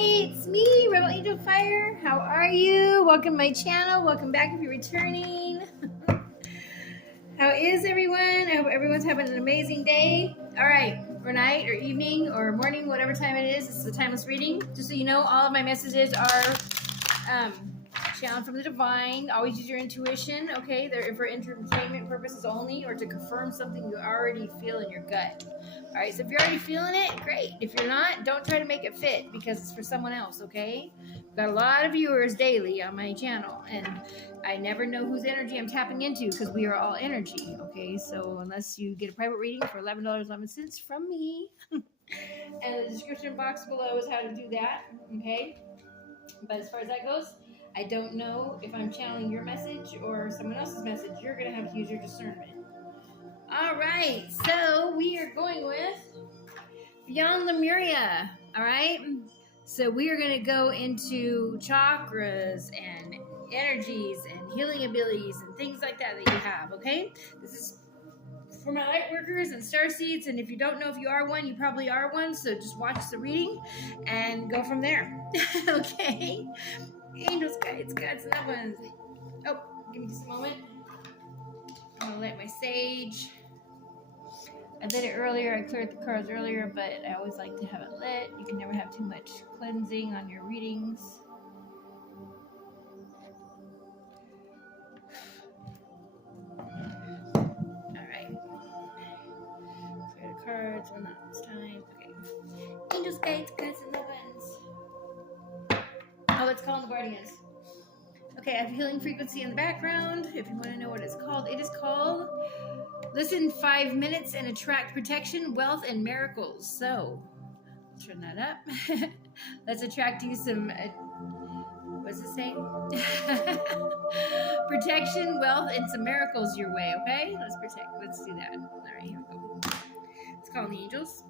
it's me, Rebel Angel Fire. How are you? Welcome to my channel. Welcome back if you're returning. How is everyone? I hope everyone's having an amazing day. All right, or night, or evening, or morning, whatever time it is. This is the timeless reading. Just so you know, all of my messages are channeled from the divine. Always use your intuition, okay? They're for entertainment purposes only, or to confirm something you already feel in your gut. All right, so if you're already feeling it, great. If you're not, don't try to make it fit because it's for someone else, okay? I've got a lot of viewers daily on my channel, and I never know whose energy I'm tapping into because we are all energy, okay? So unless you get a private reading for $11.11 from me, and the description box below is how to do that, okay? But as far as that goes, I don't know if I'm channeling your message or someone else's message. You're going to have to use your discernment. All right, so we are going with Beyond Lemuria, all right? So we are going to go into chakras and energies and healing abilities and things like that that you have, okay? This is for my light workers and starseeds, and if you don't know if you are one, you probably are one, so just watch the reading and go from there, okay? Angels, guides, gods, and loved ones. Oh, give me just a moment. I'm going to let my sage... I did it earlier, I cleared the cards earlier, but I always like to have it lit. You can never have too much cleansing on your readings. Alright. Clear the cards, well not this time. Okay. Angels, guides, gods, and loved ones. Oh, it's called the Guardians. Okay, I have healing frequency in the background. If you want to know what it's called, it is called Listen 5 Minutes and Attract Protection, Wealth, and Miracles. So, I'll turn that up. Let's attract you some, what's it saying? Protection, wealth, and some miracles your way, okay? Let's do that. All right, here we go. Let's call on the angels.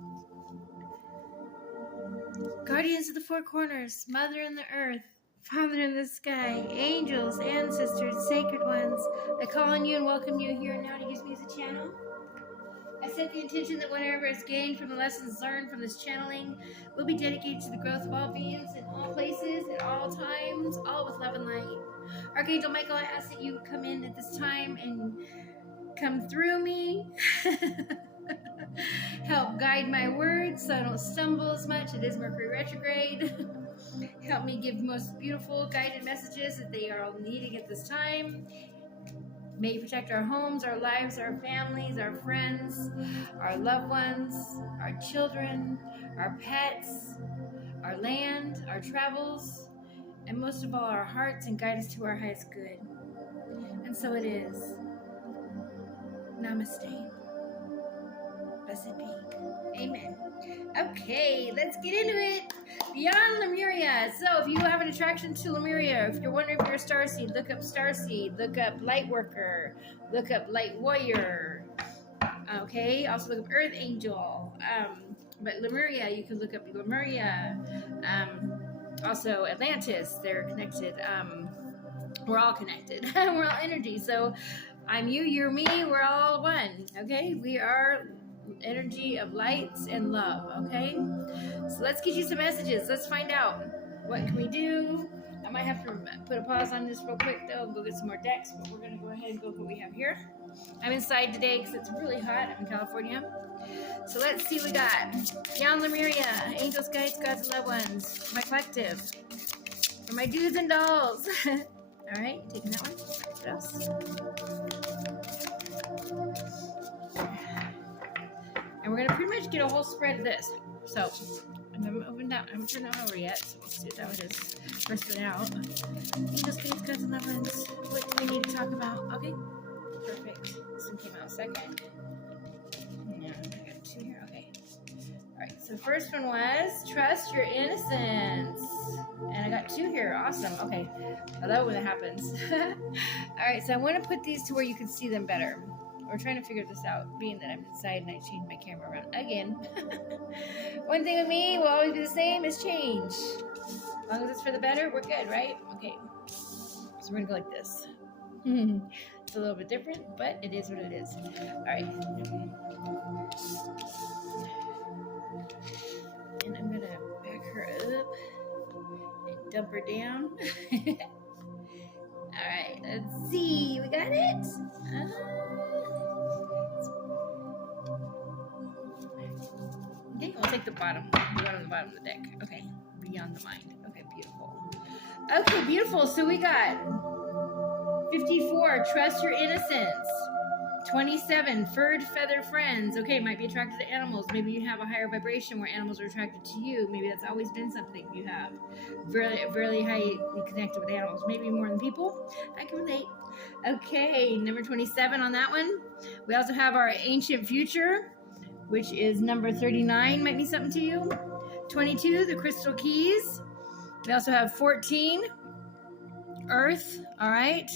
Guardians of the four corners, Mother in the earth, Father in the sky, angels, ancestors, sacred ones, I call on you and welcome you here and now to use me as a channel. I set the intention that whatever is gained from the lessons learned from this channeling will be dedicated to the growth of all beings in all places, at all times, all with love and light. Archangel Michael, I ask that you come in at this time and come through me. Help guide my words so I don't stumble as much. It is Mercury retrograde. Help me give most beautiful guided messages that they are all needing at this time. May you protect our homes, our lives, our families, our friends, our loved ones, our children, our pets, our land, our travels, and most of all our hearts, and guide us to our highest good. And so it is. Namaste. Blessed be. Amen. Okay, let's get into it. Beyond Lemuria. So if you have an attraction to Lemuria, if you're wondering if you're a starseed, look up starseed, look up light worker, look up light warrior. Okay, also look up earth angel. But Lemuria, you can look up Lemuria. Also Atlantis, they're connected. We're all connected. We're all energy. So I'm you, you're me, we're all one. Okay, we are energy of lights and love, okay? So let's get you some messages. Let's find out. What can we do? I might have to put a pause on this real quick, though, and go get some more decks, but we're going to go ahead and go with what we have here. I'm inside today because it's really hot. I'm in California. So let's see what we got. Beyond Lemuria, angels, guides, gods, and loved ones. My collective. For my dudes and dolls. All right, taking that one. What else? And we're going to pretty much get a whole spread of this. So, I haven't opened out, I haven't turned it over yet. So, let's see what that is. First one out. Angels, guides, gods, and loved ones. What do we need to talk about? Okay. Perfect. This one came out second. Yeah, I got two here. Okay. Alright, so the first one was Trust Your Innocence. And I got two here. Awesome. Okay. I love when that happens. Alright, so I want to put these to where you can see them better. We're trying to figure this out, being that I'm inside and I changed my camera around again. One thing with me will always be the same is change. As long as it's for the better, we're good, right? Okay. So we're going to go like this. It's a little bit different, but it is what it is. All right. And I'm going to back her up. dump her down. All right, let's see. We got it. Okay, we'll take the bottom. The one on the bottom of the deck. Okay, beyond the mind. Okay, beautiful. Okay, beautiful. So we got 54, trust your innocence. 27, furred feather friends. Okay, might be attracted to animals. Maybe you have a higher vibration where animals are attracted to you. Maybe that's always been something you have. Really highly connected with animals. Maybe more than people. I can relate. Okay, number 27 on that one. We also have our ancient future, which is number 39. Might mean something to you. 22, the crystal keys. We also have 14, earth. All right.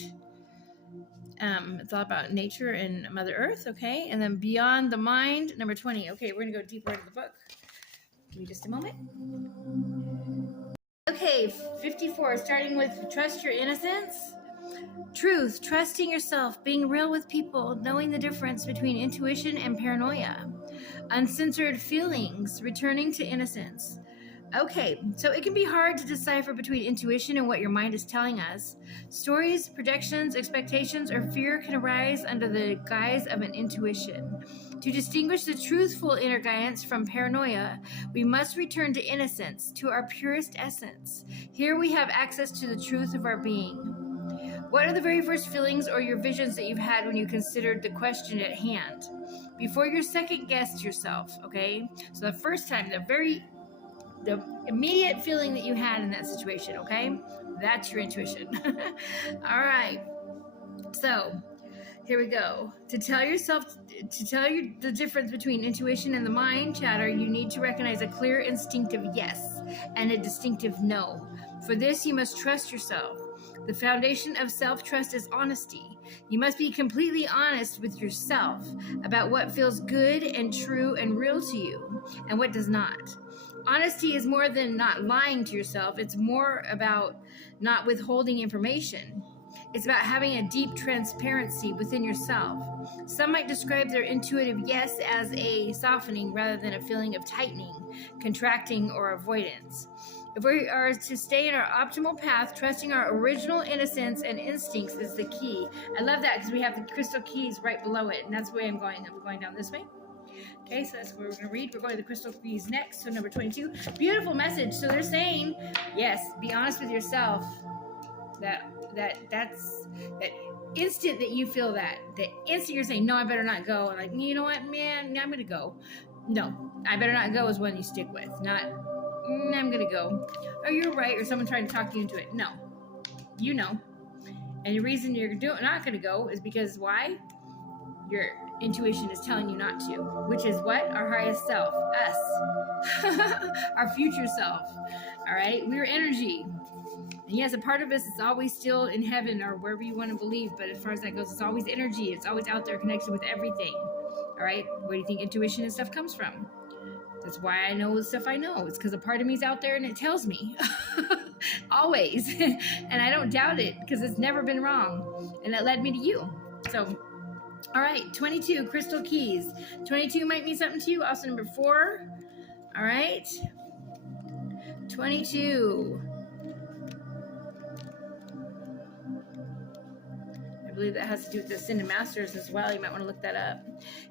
It's all about nature and Mother Earth, okay? And then beyond the mind, number 20. Okay, we're going to go deeper into the book. Give me just a moment. Okay, 54, starting with trust your innocence. Truth, trusting yourself, being real with people, knowing the difference between intuition and paranoia. Uncensored feelings, returning to innocence. Okay, so it can be hard to decipher between intuition and what your mind is telling us. Stories, projections, expectations, or fear can arise under the guise of an intuition. To distinguish the truthful inner guidance from paranoia, we must return to innocence, to our purest essence. Here we have access to the truth of our being. What are the very first feelings or your visions that you've had when you considered the question at hand? Before you second guessed yourself, okay? So the first time, the immediate feeling that you had in that situation, okay? That's your intuition. All right. So here we go. To tell you the difference between intuition and the mind chatter, you need to recognize a clear instinctive yes and a distinctive no. For this, you must trust yourself. The foundation of self-trust is honesty. You must be completely honest with yourself about what feels good and true and real to you and what does not. Honesty is more than not lying to yourself. It's more about not withholding information. It's about having a deep transparency within yourself. Some might describe their intuitive yes as a softening rather than a feeling of tightening, contracting, or avoidance. If we are to stay in our optimal path, trusting our original innocence and instincts is the key. I love that because we have the crystal keys right below it, and that's the way I'm going. I'm going down this way. Okay, so that's what we're going to read. We're going to the crystal keys next, so number 22. Beautiful message. So they're saying, yes, be honest with yourself. That's that instant that you feel that, the instant you're saying, no, I better not go. And like, you know what, man, I'm going to go. No, I better not go is one you stick with, not I'm going to go. Oh, you're right, or someone trying to talk you into it. No, you know. And the reason you're not going to go is because why? Your intuition is telling you not to, which is what? Our highest self, us, our future self. All right, we're energy. And yes, a part of us is always still in heaven or wherever you want to believe, but as far as that goes, it's always energy. It's always out there connected with everything. All right, where do you think intuition and stuff comes from? That's why I know the stuff I know. It's because a part of me is out there and it tells me. Always. And I don't doubt it because it's never been wrong. And that led me to you. So, all right, 22, crystal keys. 22 might mean something to you. Also number 4. All right. 22. I believe that has to do with the Ascended Masters as well. You might want to look that up.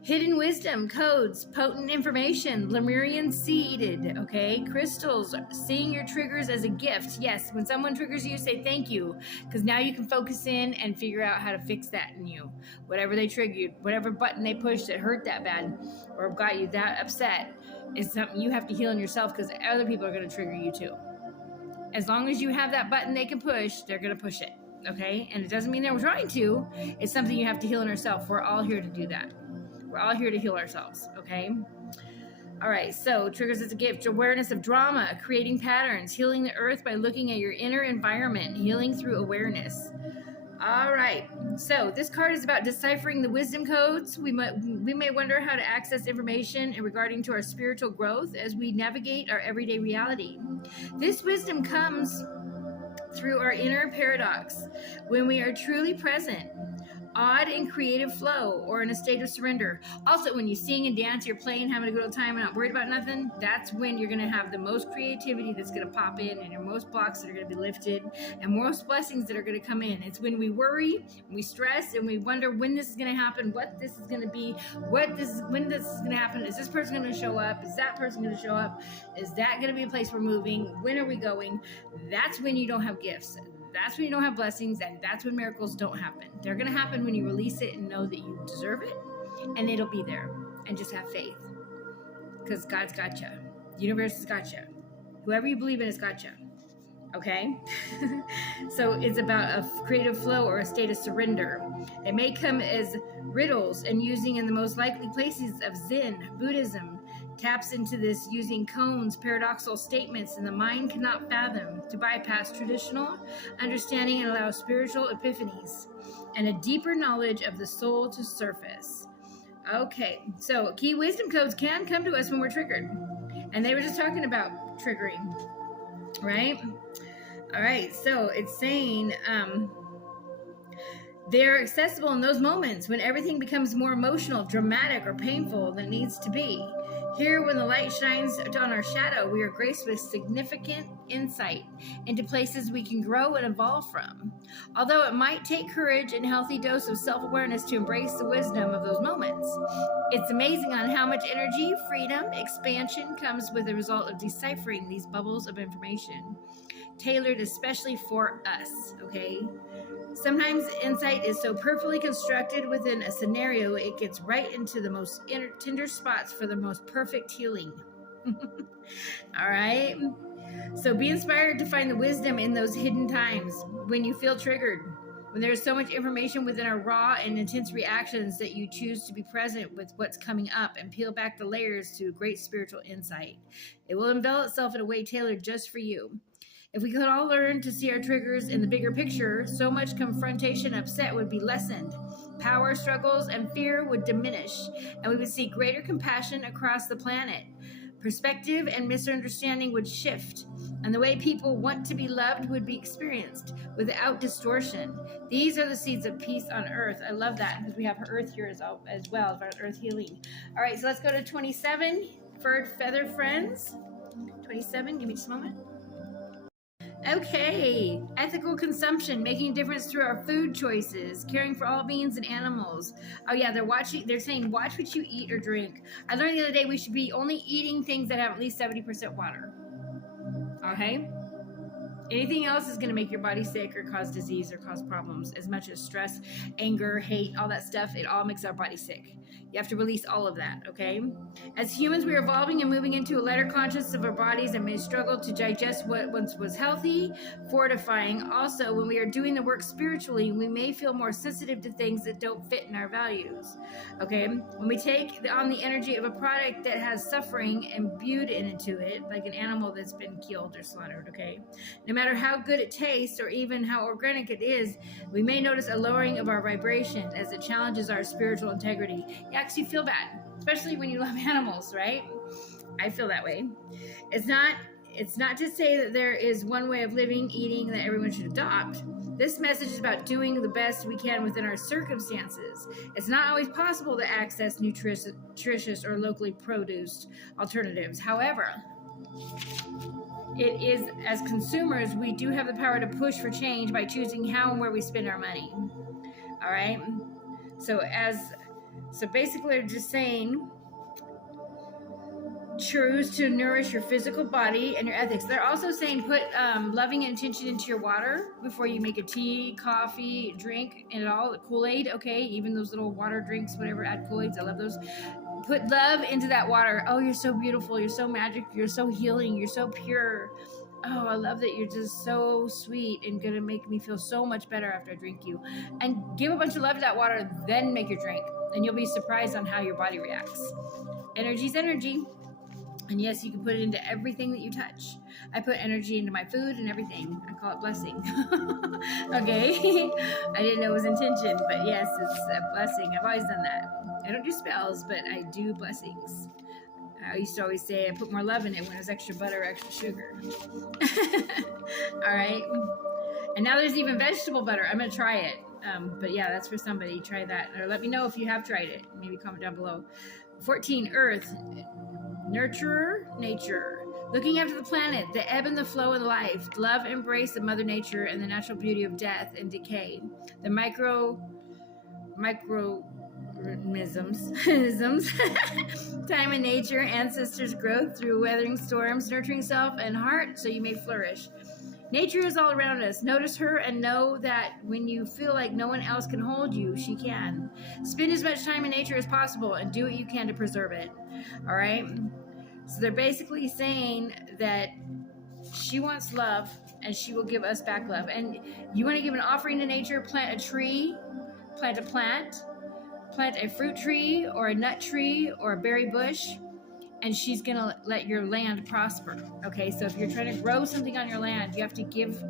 Hidden wisdom, codes, potent information, Lemurian seeded, okay? Crystals, seeing your triggers as a gift. Yes, when someone triggers you, say thank you, because now you can focus in and figure out how to fix that in you. Whatever they triggered, whatever button they pushed that hurt that bad or got you that upset is something you have to heal in yourself because other people are going to trigger you too. As long as you have that button they can push, they're going to push it. Okay, and it doesn't mean they're trying to. It's something you have to heal in yourself. We're all here to do that. We're all here to heal ourselves. Okay. All right. So triggers as a gift: awareness of drama, creating patterns, healing the earth by looking at your inner environment, healing through awareness. All right. So this card is about deciphering the wisdom codes. We may wonder how to access information regarding to our spiritual growth as we navigate our everyday reality. This wisdom comes through our inner paradox when we are truly present. odd and creative flow, or in a state of surrender. Also, when you sing and dance, you're playing, having a good old time and not worried about nothing, that's when you're going to have the most creativity that's going to pop in, and your most blocks that are going to be lifted, and most blessings that are going to come in. It's when we worry, we stress, and we wonder when this is going to happen, what this is going to be, when this is going to happen. Is this person going to show up? Is that person going to show up? Is that going to be a place we're moving? When are we going? That's when you don't have gifts. That's when you don't have blessings, and that's when miracles don't happen. They're going to happen when you release it and know that you deserve it, and it'll be there. And just have faith, because God's got you. The universe has got you. Whoever you believe in has got you. Okay? So it's about a creative flow or a state of surrender. It may come as riddles and using in the most likely places of Zen, Buddhism, taps into this using koans, paradoxical statements, and the mind cannot fathom to bypass traditional understanding and allow spiritual epiphanies and a deeper knowledge of the soul to surface. Okay, so key wisdom codes can come to us when we're triggered. And they were just talking about triggering, right? All right, so it's saying they're accessible in those moments when everything becomes more emotional, dramatic, or painful than it needs to be. Here, when the light shines on our shadow, we are graced with significant insight into places we can grow and evolve from. Although it might take courage and a healthy dose of self-awareness to embrace the wisdom of those moments, it's amazing on how much energy, freedom, expansion comes with the result of deciphering these bubbles of information, tailored especially for us, okay? Sometimes insight is so perfectly constructed within a scenario, it gets right into the most tender spots for the most perfect healing. All right? So be inspired to find the wisdom in those hidden times when you feel triggered, when there's so much information within our raw and intense reactions that you choose to be present with what's coming up and peel back the layers to great spiritual insight. It will unveil itself in a way tailored just for you. If we could all learn to see our triggers in the bigger picture, so much confrontation and upset would be lessened. Power struggles and fear would diminish, and we would see greater compassion across the planet. Perspective and misunderstanding would shift, and the way people want to be loved would be experienced without distortion. These are the seeds of peace on earth. I love that, because we have earth here as well, about earth healing. All right, so let's go to 27, Furred Feather Friends. 27, give me just a moment. Okay, ethical consumption, making a difference through our food choices, caring for all beings and animals. Oh yeah, they're saying watch what you eat or drink. I learned the other day we should be only eating things that have at least 70% water. Okay? Anything else is going to make your body sick or cause disease or cause problems. As much as stress, anger, hate, all that stuff, it all makes our body sick. You have to release all of that, okay? As humans, we are evolving and moving into a lighter consciousness of our bodies and may struggle to digest what once was healthy, fortifying. Also, when we are doing the work spiritually, we may feel more sensitive to things that don't fit in our values, okay? When we take on the energy of a product that has suffering imbued into it, like an animal that's been killed or slaughtered, okay? No matter how good it tastes or even how organic it is, we may notice a lowering of our vibration as it challenges our spiritual integrity. You actually feel bad, especially when you love animals, right? I feel that way. It's not to say that there is one way of living, eating that everyone should adopt. This message is about doing the best we can within our circumstances. It's not always possible to access nutritious or locally produced alternatives. However, it is, as consumers, we do have the power to push for change by choosing how and where we spend our money. All right? So basically they're just saying, choose to nourish your physical body and your ethics. They're also saying put loving intention into your water before you make a tea, coffee, drink, and all. Kool-Aid, okay? Even those little water drinks, whatever, add Kool-Aids. I love those. Put love into that water. Oh, you're so beautiful. You're so magic. You're so healing. You're so pure. Oh, I love that you're just so sweet and going to make me feel so much better after I drink you. And give a bunch of love to that water, then make your drink. And you'll be surprised on how your body reacts. Energy's energy. And yes, you can put it into everything that you touch. I put energy into my food and everything. I call it blessing. Okay? I didn't know it was intention, but yes, it's a blessing. I've always done that. I don't do spells, but I do blessings. I used to always say I put more love in it when it was extra butter, extra sugar. All right? And now there's even vegetable butter. I'm going to try it. But yeah, that's for somebody. Try that, or let me know if you have tried it. Maybe comment down below. 14, Earth, nurturer, nature. Looking after the planet, the ebb and the flow of life, love, embrace of Mother Nature and the natural beauty of death and decay. The microisms, time and nature, ancestors' growth through weathering storms, nurturing self and heart so you may flourish. Nature is all around us. Notice her and know that when you feel like no one else can hold you, she can. Spend as much time in nature as possible and do what you can to preserve it. All right? So they're basically saying that she wants love and she will give us back love. And you want to give an offering to nature, plant a tree, plant a plant a fruit tree or a nut tree or a berry bush, and she's going to let your land prosper. Okay, so if you're trying to grow something on your land, you have to give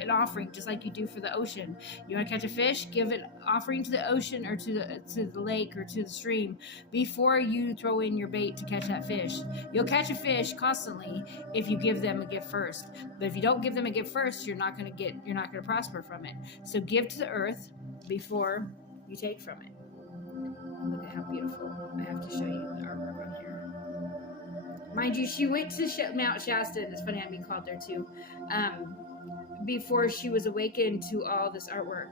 an offering just like you do for the ocean. You want to catch a fish, give an offering to the ocean or to the lake or to the stream before you throw in your bait to catch that fish. You'll catch a fish constantly if you give them a gift first. But if you don't give them a gift first, you're not going to prosper from it. So give to the earth before you take from it. Look at how beautiful. I have to show you the artwork on here. Mind you, she went to Mount Shasta, and it's funny I'm being called there too, before she was awakened to all this artwork.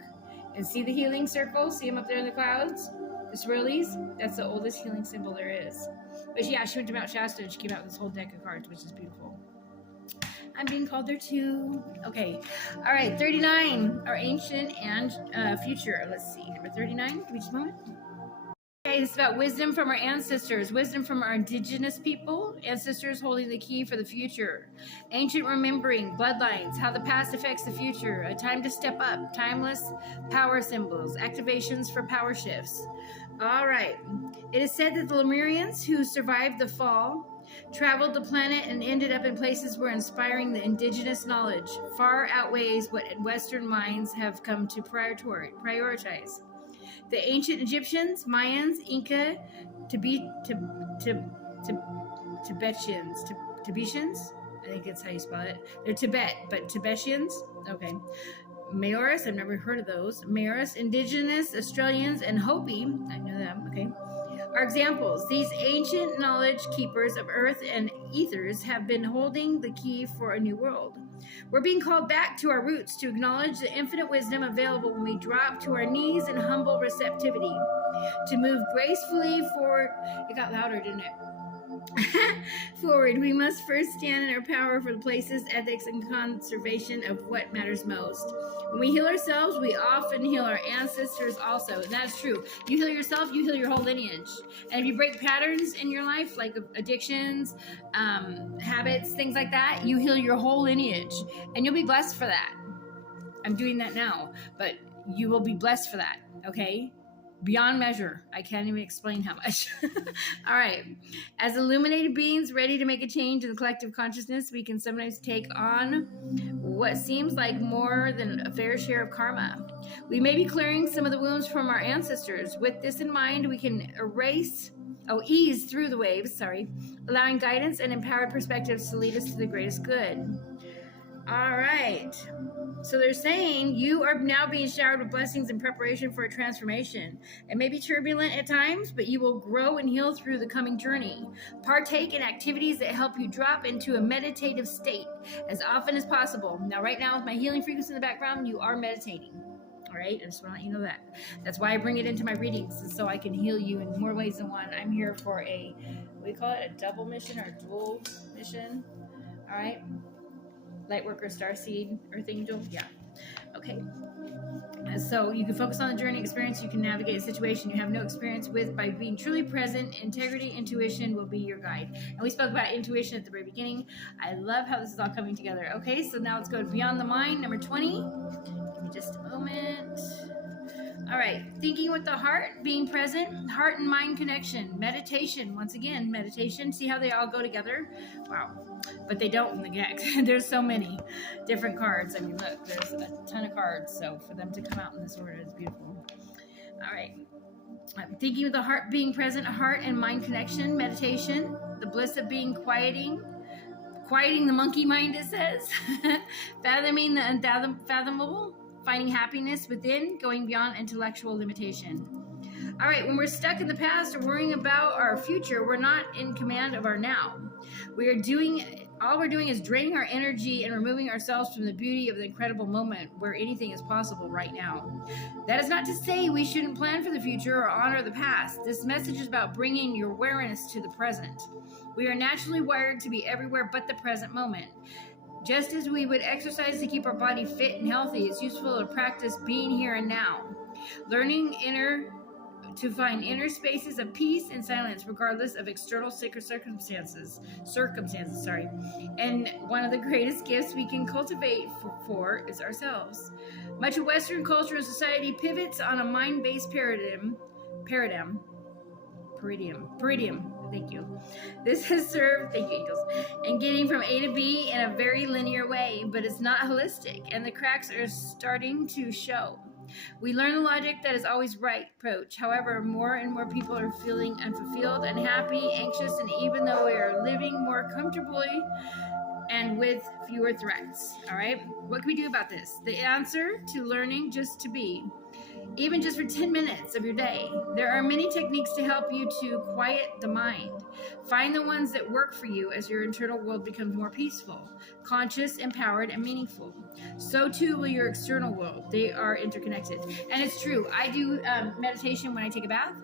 And see the healing circle? See them up there in the clouds? The swirlies? That's the oldest healing symbol there is. But yeah, she went to Mount Shasta and she came out with this whole deck of cards, which is beautiful. I'm being called there too. Okay. All right. 39, our ancient and future. Let's see. Number 39. Give me just a moment. Okay, this is about wisdom from our ancestors, wisdom from our indigenous people, ancestors holding the key for the future, ancient remembering, bloodlines, how the past affects the future, a time to step up, timeless power symbols, activations for power shifts. All right. It is said that the Lemurians who survived the fall traveled the planet and ended up in places where inspiring the indigenous knowledge far outweighs what Western minds have come to prioritize. The ancient Egyptians, Mayans, Inca, Tibetians, I think that's how you spell it. They're Tibet, but Tibetians, okay. Maoris, I've never heard of those. Maoris, Indigenous, Australians, and Hopi, I know them, okay, are examples. These ancient knowledge keepers of earth and ethers have been holding the key for a new world. We're being called back to our roots to acknowledge the infinite wisdom available when we drop to our knees in humble receptivity. To move gracefully forward, it got louder, didn't it? Forward, we must first stand in our power for the places, ethics, and conservation of what matters most. When we heal ourselves, we often heal our ancestors also. And that's true. You heal yourself, you heal your whole lineage. And if you break patterns in your life, like addictions, habits, things like that, you heal your whole lineage. And you'll be blessed for that. I'm doing that now, but you will be blessed for that, okay? Beyond measure. I can't even explain how much. All right. As illuminated beings ready to make a change in the collective consciousness, we can sometimes take on what seems like more than a fair share of karma. We may be clearing some of the wounds from our ancestors. With this in mind, we can ease through the waves, allowing guidance and empowered perspectives to lead us to the greatest good. All right. So they're saying you are now being showered with blessings in preparation for a transformation. It may be turbulent at times, but you will grow and heal through the coming journey. Partake in activities that help you drop into a meditative state as often as possible. Now, right now, with my healing frequency in the background, you are meditating. All right, I just want to let you know that. That's why I bring it into my readings, so I can heal you in more ways than one. I'm here for a, what do you call it, a double mission or a dual mission? All right. Lightworker, Starseed, Earth Angel, yeah. Okay. So you can focus on the journey experience. You can navigate a situation you have no experience with by being truly present. Integrity, intuition will be your guide. And we spoke about intuition at the very beginning. I love how this is all coming together. Okay, so now let's go to Beyond the Mind, number 20. Give me just a moment. All right, thinking with the heart, being present, heart and mind connection, meditation. Once again, meditation. See how they all go together? Wow. But they don't in the deck. There's so many different cards. I mean, look, there's a ton of cards. So for them to come out in this order is beautiful. All right. Thinking with the heart, being present, heart and mind connection, meditation, the bliss of being quieting the monkey mind, it says. Fathoming the unfathomable. finding happiness within, going beyond intellectual limitation. All right, when we're stuck in the past or worrying about our future, we're not in command of our now. All we're doing is draining our energy and removing ourselves from the beauty of the incredible moment where anything is possible right now. That is not to say we shouldn't plan for the future or honor the past. This message is about bringing your awareness to the present. We are naturally wired to be everywhere but the present moment. Just as we would exercise to keep our body fit and healthy, it's useful to practice being here and now. Learning to find inner spaces of peace and silence regardless of external circumstances. And one of the greatest gifts we can cultivate for is ourselves. Much of Western culture and society pivots on a mind-based paradigm. Thank you. This has served, thank you, angels, in getting from A to B in a very linear way, but it's not holistic, and the cracks are starting to show. We learn the logic that is always right approach. However, more and more people are feeling unfulfilled, unhappy, anxious, and even though we are living more comfortably and with fewer threats. All right, what can we do about this? The answer to learning just to be, even just for 10 minutes of your day. There are many techniques to help you to quiet the mind. Find the ones that work for you as your internal world becomes more peaceful, conscious, empowered, and meaningful. So too will your external world. They are interconnected. And it's true. I do meditation when I take a bath.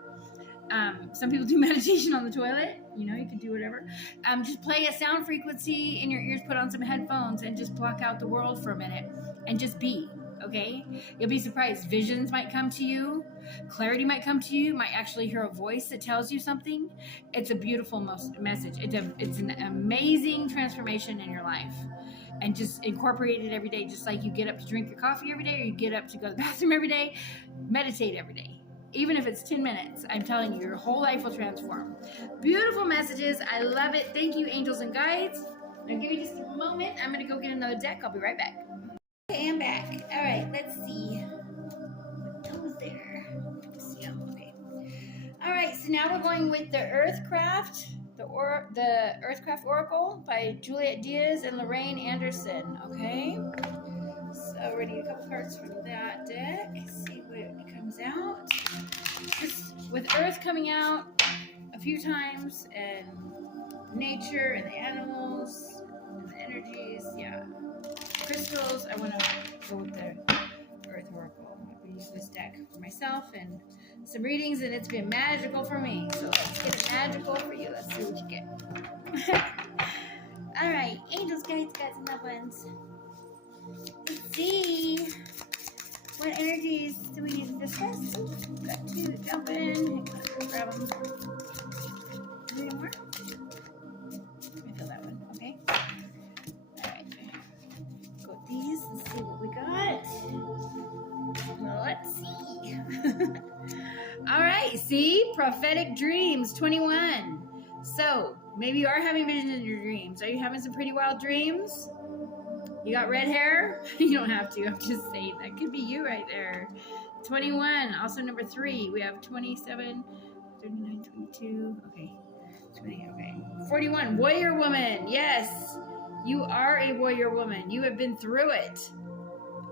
Some people do meditation on the toilet. You know, you can do whatever. Just play a sound frequency in your ears, put on some headphones, and just block out the world for a minute and just be. Okay, you'll be surprised. Visions might come to you, clarity might come to you. You might actually hear a voice that tells you something. It's a beautiful message. It's an amazing transformation in your life, and just incorporate it every day. Just like you get up to drink your coffee every day, or you get up to go to the bathroom every day. Meditate every day, even if it's 10 minutes. I'm telling you, your whole life will transform. Beautiful messages. I love it. Thank you, angels and guides. Now give me just a moment. I'm gonna go get another deck. I'll be right back. Okay, I'm back. All right, let's see. What was there? Yeah, okay. All right, so now we're going with the Earthcraft, the Earthcraft Oracle by Juliet Diaz and Lorraine Anderson. Okay, so we're gonna get a couple cards from that deck. See what comes out. Just with Earth coming out a few times, and nature and the animals and the energies, yeah. Crystals, I want to go with the Earth Oracle. I use this deck for myself and some readings, and it's been magical for me. So let's get it magical for you. Let's see what you get. All right, angels, guides, and loved ones. Let's see. What energies do we need to discuss? Got to jump in. Grab them. Any more? Let me feel that one. Okay. These and see what we got. Well, let's see. All right, see? Prophetic Dreams 21. So, maybe you are having visions in your dreams. Are you having some pretty wild dreams? You got red hair? You don't have to. I'm just saying. That could be you right there. 21. Also number 3. We have 27, 39, 22. Okay. 20. Okay. 41. Warrior Woman. Yes. You are a warrior woman. You have been through it.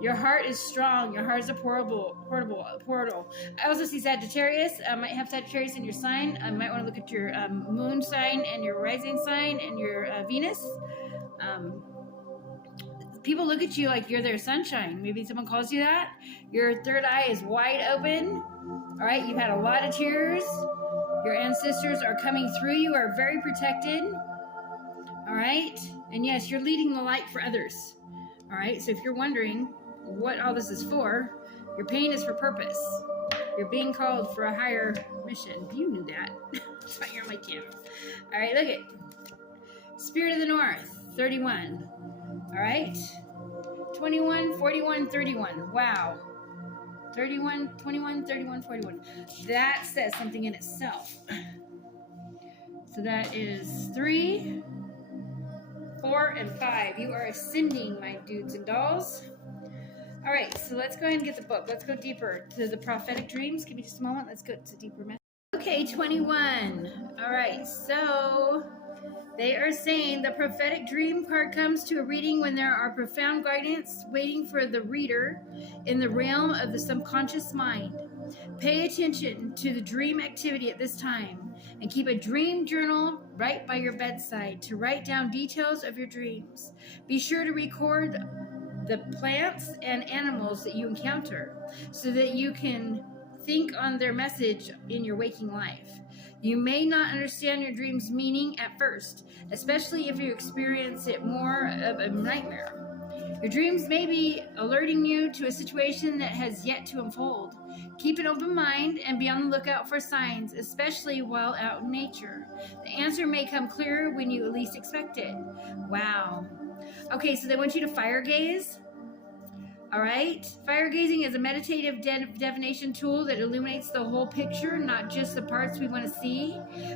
Your heart is strong. Your heart is a portal. I also see Sagittarius. Might have Sagittarius in your sign. I might want to look at your moon sign and your rising sign and your Venus. People look at you like you're their sunshine. Maybe someone calls you that. Your third eye is wide open. All right. You've had a lot of tears. Your ancestors are coming through you, are very protected. All right. And yes, you're leading the light for others. All right. So if you're wondering what all this is for, your pain is for purpose. You're being called for a higher mission. You knew that. That's why you're on my channel. All right. Look at Spirit of the North, 31. All right. 21, 41, 31. Wow. 31, 21, 31, 41. That says something in itself. So that is 3, 4, and 5. You are ascending, my dudes and dolls. All right, so let's go ahead and get the book. Let's go deeper to the prophetic dreams. Give me just a moment. Let's go to deeper message. Okay, 21. All right, so They are saying the prophetic dream card comes to a reading when there are profound guidance waiting for the reader in the realm of the subconscious mind. Pay attention to the dream activity at this time and keep a dream journal right by your bedside to write down details of your dreams. Be sure to record the plants and animals that you encounter so that you can think on their message in your waking life. You may not understand your dream's meaning at first, especially if you experience it more of a nightmare. Your dreams may be alerting you to a situation that has yet to unfold. Keep an open mind and be on the lookout for signs, especially while out in nature. The answer may come clearer when you least expect it. Wow. Okay, so they want you to fire gaze. All right. Fire gazing is a meditative divination tool that illuminates the whole picture, not just the parts we want to see.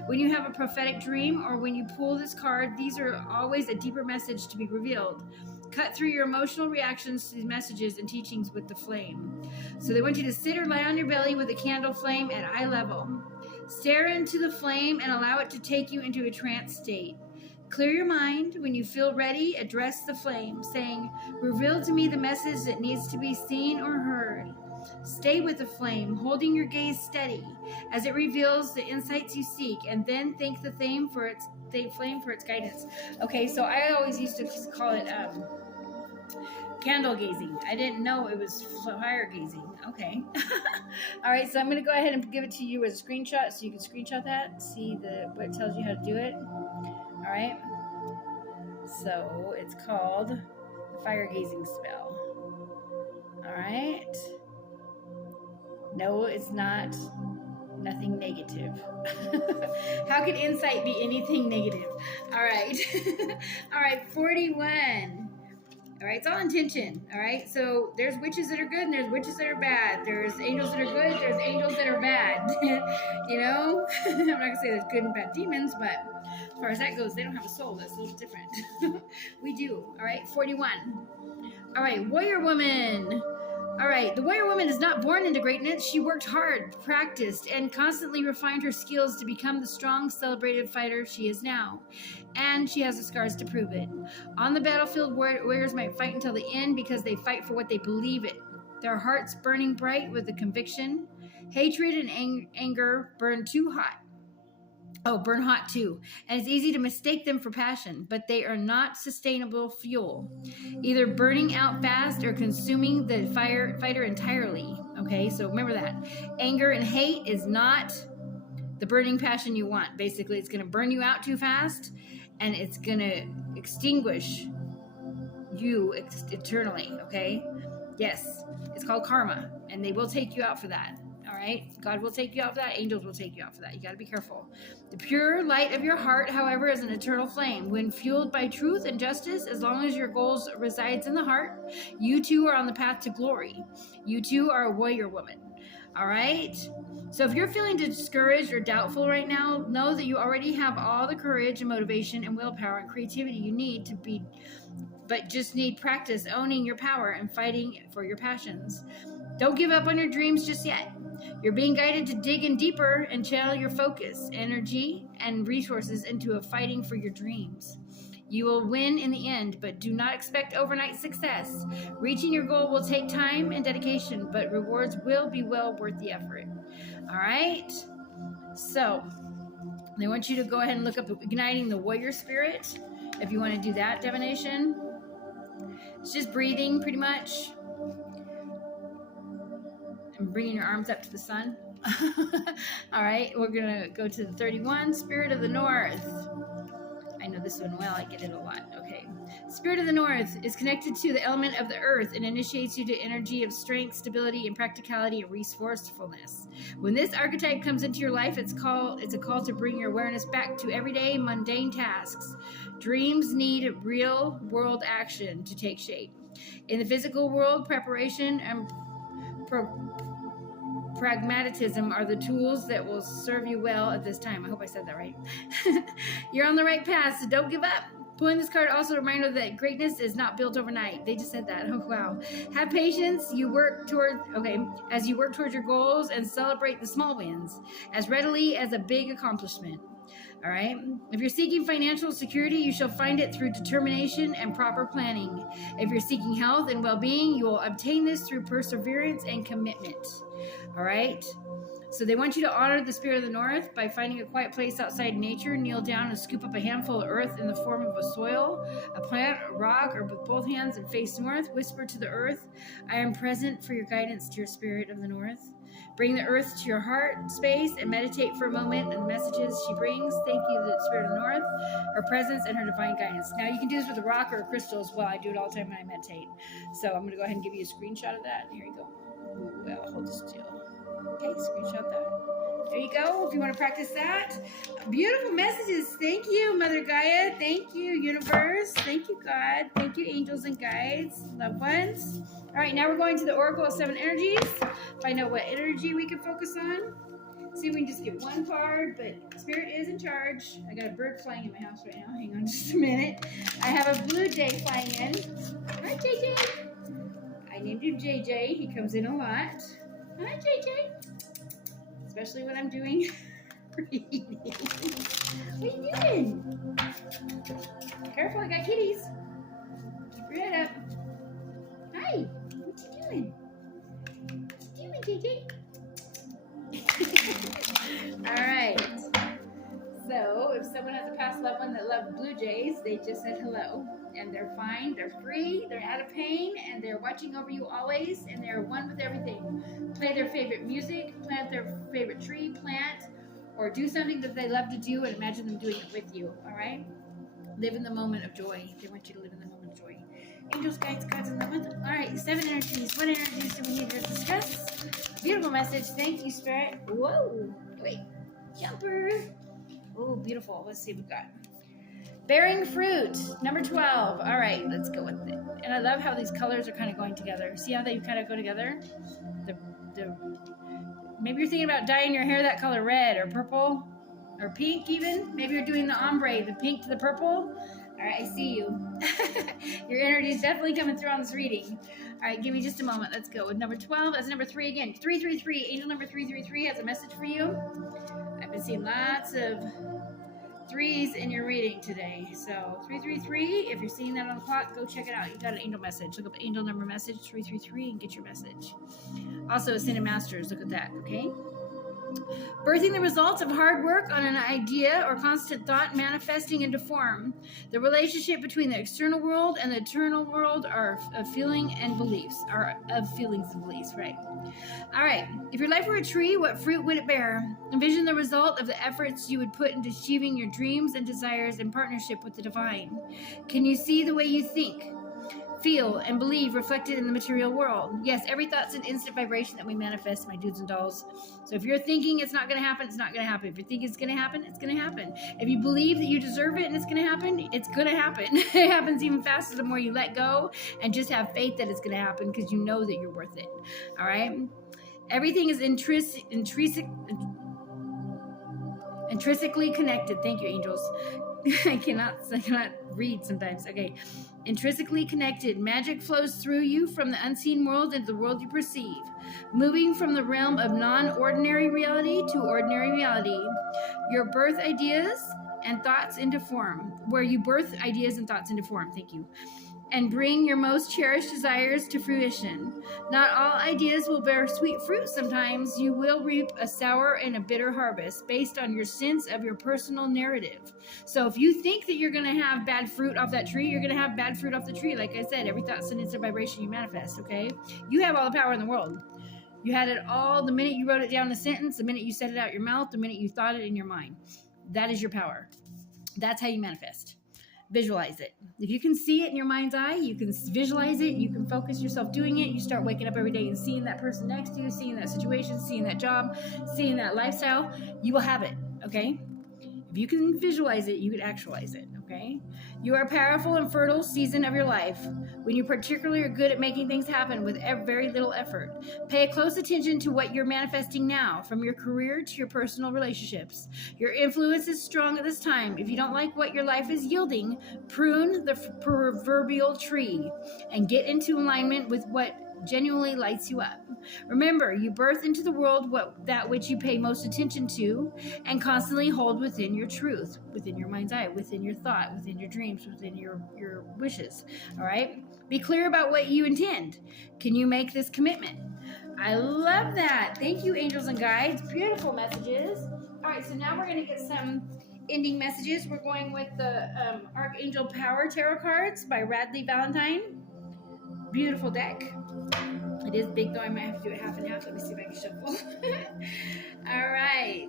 When you have a prophetic dream or when you pull this card, these are always a deeper message to be revealed. Cut through your emotional reactions to these messages and teachings with the flame. So they want you to sit or lie on your belly with a candle flame at eye level. Stare into the flame and allow it to take you into a trance state. Clear your mind. When you feel ready, address the flame, saying, "Reveal to me the message that needs to be seen or heard." Stay with the flame, holding your gaze steady as it reveals the insights you seek, and then thank the flame for its guidance. Okay, so I always used to call it candle gazing. I didn't know it was fire gazing. Okay. All right, so I'm going to go ahead and give it to you as a screenshot so you can screenshot that and see what it tells you how to do it. All right. So it's called the fire gazing spell. All right. No, it's not. Nothing negative. How could insight be anything negative? All right. All right, 41. All right, it's all intention. All right, so there's witches that are good and there's witches that are bad. There's angels that are good, there's angels that are bad. You know, I'm not gonna say there's good and bad demons, but as far as that goes, they don't have a soul. That's a little different. We do. All right, 41. All right, warrior woman. All right, the warrior woman is not born into greatness. She worked hard, practiced, and constantly refined her skills to become the strong, celebrated fighter she is now. And she has the scars to prove it. On the battlefield, warriors might fight until the end because they fight for what they believe in. Their hearts burning bright with the conviction. Hatred and anger burn hot too. And it's easy to mistake them for passion, but they are not sustainable fuel. Either burning out fast or consuming the fighter entirely. Okay, so remember that. Anger and hate is not the burning passion you want. Basically, it's going to burn you out too fast, and it's going to extinguish you eternally, okay? Yes, it's called karma, and they will take you out for that. All right, God will take you out for that. Angels will take you out for that. You got to be careful. The pure light of your heart, however, is an eternal flame. When fueled by truth and justice, as long as your goals resides in the heart, you too are on the path to glory. You too are a warrior woman. All right. So if you're feeling discouraged or doubtful right now, know that you already have all the courage and motivation and willpower and creativity you need to be, but just need practice owning your power and fighting for your passions. Don't give up on your dreams just yet. You're being guided to dig in deeper and channel your focus, energy, and resources into a fighting for your dreams. You will win in the end, but do not expect overnight success. Reaching your goal will take time and dedication, but rewards will be well worth the effort. All right? So, they want you to go ahead and look up Igniting the Warrior Spirit if you want to do that divination. It's just breathing pretty much. And bringing your arms up to the sun. All right, we're going to go to the 31, Spirit of the North. I know this one well, I get it a lot. Okay. Spirit of the North is connected to the element of the earth and initiates you to energy of strength, stability, and practicality and resourcefulness. When this archetype comes into your life, it's a call to bring your awareness back to everyday mundane tasks. Dreams need real world action to take shape. In the physical world, preparation and pragmatism are the tools that will serve you well at this time. I hope I said that right. You're on the right path, so don't give up. Pulling this card also a reminder that greatness is not built overnight. They just said that. Oh, wow. Have patience. As you work towards your goals and celebrate the small wins as readily as a big accomplishment. All right. If you're seeking financial security, you shall find it through determination and proper planning. If you're seeking health and well-being, you will obtain this through perseverance and commitment. All right. So they want you to honor the spirit of the north by finding a quiet place outside nature, kneel down and scoop up a handful of earth in the form of a soil, a plant, a rock, or with both hands and face north. Whisper to the earth, I am present for your guidance to your spirit of the north. Bring the earth to your heart space and meditate for a moment on the messages she brings. Thank you to the spirit of the north, her presence, and her divine guidance. Now you can do this with a rock or a crystal as well. I do it all the time when I meditate. So I'm going to go ahead and give you a screenshot of that. Here you go. Ooh, well, hold still. Okay, screenshot that. There you go. If you want to practice that. Beautiful messages. Thank you, Mother Gaia. Thank you, universe. Thank you, God. Thank you, angels and guides, loved ones. All right, now we're going to the Oracle of Seven Energies. Find out what energy we can focus on. See if we can just get one card, but Spirit is in charge. I got a bird flying in my house right now. Hang on just a minute. I have a blue jay flying in. Hi, JJ. I named him JJ. He comes in a lot. Hi, JJ. Especially when I'm doing reading. What are you doing? Careful, I got kitties. Keep your head up. Hi. What you doing? What you doing, JJ? All right. So, if someone has a past loved one that loved blue jays, they just said hello. And they're fine, they're free, they're out of pain, and they're watching over you always, and they're one with everything. Play their favorite music, plant their favorite tree, plant, or do something that they love to do and imagine them doing it with you, all right? Live in the moment of joy. They want you to live in the moment of joy. Angels, guides, gods, and loved ones. All right, 7 energies. What energies do we need to discuss? Beautiful message. Thank you, Spirit. Whoa. Wait. Jumper. Oh, beautiful. Let's see what we've got. Bearing fruit, number 12. All right, let's go with it. And I love how these colors are kind of going together. See how they kind of go together? Maybe you're thinking about dyeing your hair that color, red or purple or pink even. Maybe you're doing the ombre, the pink to the purple. All right, I see you. Your energy is definitely coming through on this reading. All right, give me just a moment. Let's go with number 12. That's number 3 again. 333. Angel number 333 has a message for you. I've been seeing lots of 3s in your reading today. So 333, if you're seeing that on the clock, go check it out. You got an angel message. Look up angel number message 333 and get your message. Also, Ascended Masters, look at that, okay? Birthing the results of hard work on an idea or constant thought manifesting into form. The relationship between the external world and the internal world are of feeling and beliefs, right? All right. If your life were a tree, what fruit would it bear? Envision the result of the efforts you would put into achieving your dreams and desires in partnership with the divine. Can you see the way you think, feel, and believe reflected in the material world? Yes, every thought's an instant vibration that we manifest, my dudes and dolls. So if you're thinking it's not going to happen, it's not going to happen. If you think it's going to happen, it's going to happen. If you believe that you deserve it and it's going to happen, it's going to happen. It happens even faster the more you let go and just have faith that it's going to happen because you know that you're worth it. All right? Everything is intrinsically connected. Thank you, angels. I cannot read sometimes. Okay. Intrinsically connected. Magic flows through you from the unseen world into the world you perceive, moving from the realm of non-ordinary reality to ordinary reality. Your birth ideas and thoughts into form. Where you birth ideas and thoughts into form. Thank you. And bring your most cherished desires to fruition. Not all ideas will bear sweet fruit. Sometimes you will reap a sour and a bitter harvest based on your sense of your personal narrative. So if you think that you're going to have bad fruit off that tree, you're going to have bad fruit off the tree. Like I said, every thought's an instant vibration you manifest, okay? You have all the power in the world. You had it all the minute you wrote it down in a sentence, the minute you said it out your mouth, the minute you thought it in your mind. That is your power. That's how you manifest. Visualize it. If you can see it in your mind's eye, you can visualize it, you can focus yourself doing it, you start waking up every day and seeing that person next to you, seeing that situation, seeing that job, seeing that lifestyle, you will have it, okay? If you can visualize it, you can actualize it, okay? You are a powerful and fertile season of your life when you particularly are good at making things happen with very little effort. Pay close attention to what you're manifesting now, from your career to your personal relationships. Your influence is strong at this time. If you don't like what your life is yielding, prune the proverbial tree and get into alignment with what genuinely lights you up. Remember, you birth into the world that which you pay most attention to and constantly hold within your truth, within your mind's eye, within your thought, within your dreams, within your wishes. All right? Be clear about what you intend. Can you make this commitment? I love that. Thank you, angels and guides. Beautiful messages. All right, so now we're going to get some ending messages. We're going with the Archangel Power Tarot cards by Radleigh Valentine. Beautiful deck. It is big though. I might have to do it half and half. Let me see if I can shuffle. All right.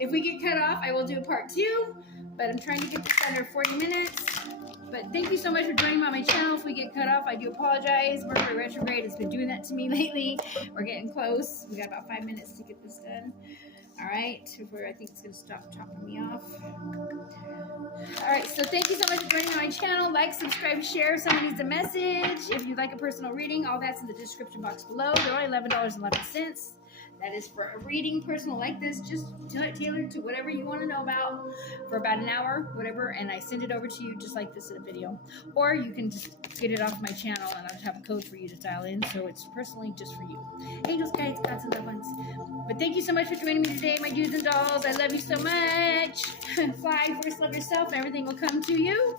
If we get cut off, I will do a part 2, but I'm trying to get this under 40 minutes. But thank you so much for joining me on my channel. If we get cut off, I do apologize. Mercury retrograde has been doing that to me lately. We're getting close. We got about 5 minutes to get this done. All right, I think it's going to stop chopping me off. All right, so thank you so much for joining me on my channel. Like, subscribe, share if someone needs a message. If you'd like a personal reading, all that's in the description box below. They're only $11.11. That is for a reading personal like this, just tailored to whatever you want to know about for about an hour, whatever, and I send it over to you just like this in a video. Or you can just get it off my channel and I'll have a code for you to dial in, so it's personally just for you. Angels, guides, gods, and loved ones. But thank you so much for joining me today, my dudes and dolls. I love you so much. Fly first, love yourself, and everything will come to you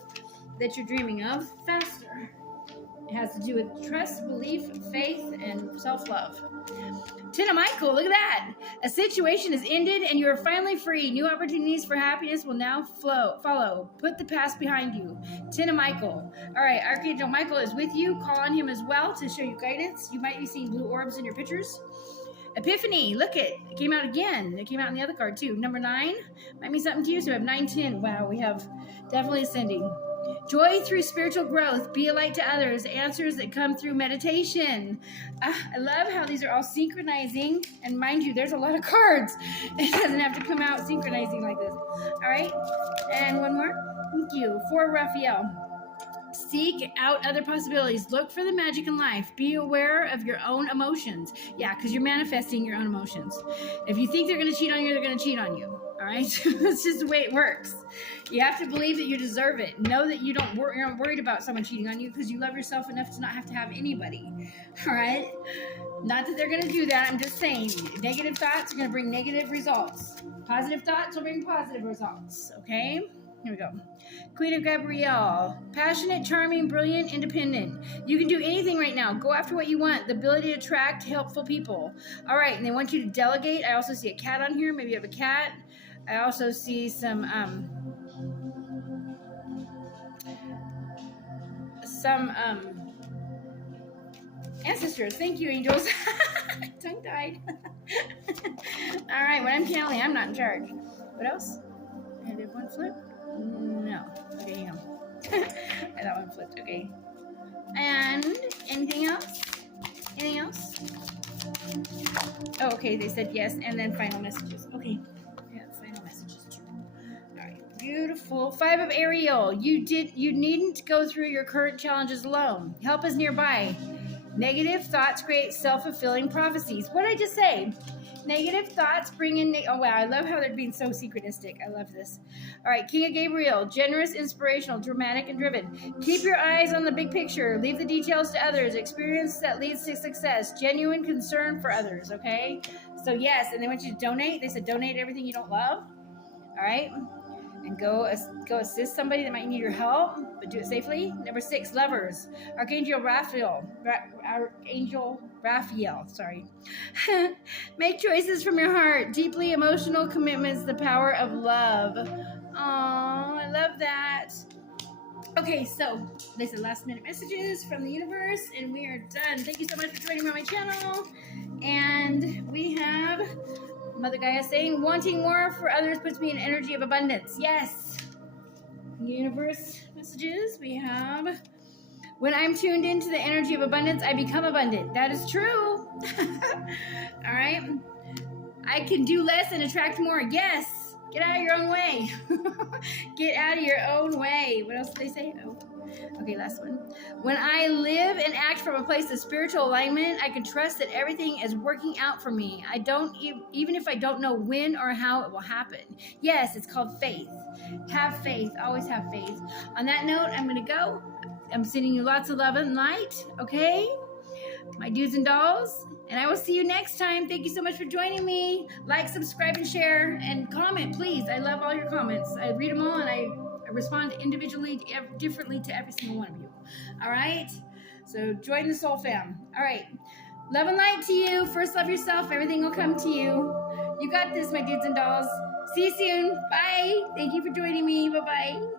that you're dreaming of faster. It has to do with trust, belief, faith, and self-love. Tina Michael, look at that. A situation is ended and you are finally free. New opportunities for happiness will now follow. Put the past behind you. Tina Michael. All right, Archangel Michael is with you. Call on him as well to show you guidance. You might be seeing blue orbs in your pictures. Epiphany, look it came out again. It came out in the other card too. Number 9 might mean something to you. So we have 9, 10. Wow, we have definitely ascending. Joy through spiritual growth. Be a light to others. Answers that come through meditation. I love how these are all synchronizing. And mind you, there's a lot of cards. It doesn't have to come out synchronizing like this. All right. And one more. Thank you. For Raphael. Seek out other possibilities. Look for the magic in life. Be aware of your own emotions. Yeah, because you're manifesting your own emotions. If you think they're going to cheat on you, they're going to cheat on you. All right? That's just the way it works. You have to believe that you deserve it. Know that you're not worried about someone cheating on you because you love yourself enough to not have to have anybody. All right? Not that they're going to do that. I'm just saying. Negative thoughts are going to bring negative results. Positive thoughts will bring positive results. Okay? Here we go. Queen of Gabrielle. Passionate, charming, brilliant, independent. You can do anything right now. Go after what you want. The ability to attract helpful people. All right, and they want you to delegate. I also see a cat on here. Maybe you have a cat. I also see some ancestors. Thank you, angels. Tongue tied. All right, when I'm channeling, I'm not in charge. What else? I did one flip. No. Okay, hang on. That one flipped. Okay. And anything else? Anything else? Oh, okay. They said yes. And then final messages. Okay. Yeah, final messages too. All right. Beautiful. 5 of Ariel. You needn't go through your current challenges alone. Help is nearby. Negative thoughts create self-fulfilling prophecies. What did I just say? Negative thoughts bring in... Oh, wow. I love how they're being so synchronistic. I love this. All right. King of Gabriel. Generous, inspirational, dramatic, and driven. Keep your eyes on the big picture. Leave the details to others. Experience that leads to success. Genuine concern for others. Okay? So, yes. And they want you to donate. They said donate everything you don't love. All right? And go assist somebody that might need your help, but do it safely. Number 6, lovers. Archangel Raphael. Sorry. Make choices from your heart. Deeply emotional commitments. The power of love. Oh, I love that. Okay, so they said last minute messages from the universe, and we are done. Thank you so much for joining me on my channel. And we have Mother Gaia saying, wanting more for others puts me in energy of abundance. Yes. Universe messages. We have, when I'm tuned into the energy of abundance, I become abundant. That is true. All right. I can do less and attract more. Yes. Get out of your own way. Get out of your own way. What else did they say? Oh. Okay, last one. When I live and act from a place of spiritual alignment, I can trust that everything is working out for me. I don't, even if I don't know when or how it will happen. Yes, it's called faith. Have faith. Always have faith. On that note, I'm going to go. I'm sending you lots of love and light. Okay? my dudes and dolls. And I will see you next time. Thank you so much for joining me. Like, subscribe, and share, and comment, please. I love all your comments. I read them all, and I respond individually, differently to every single one of you. All right? So join the Soul Fam. All right. Love and light to you. First, love yourself. Everything will come to you. You got this, my dudes and dolls. See you soon. Bye. Thank you for joining me. Bye-bye.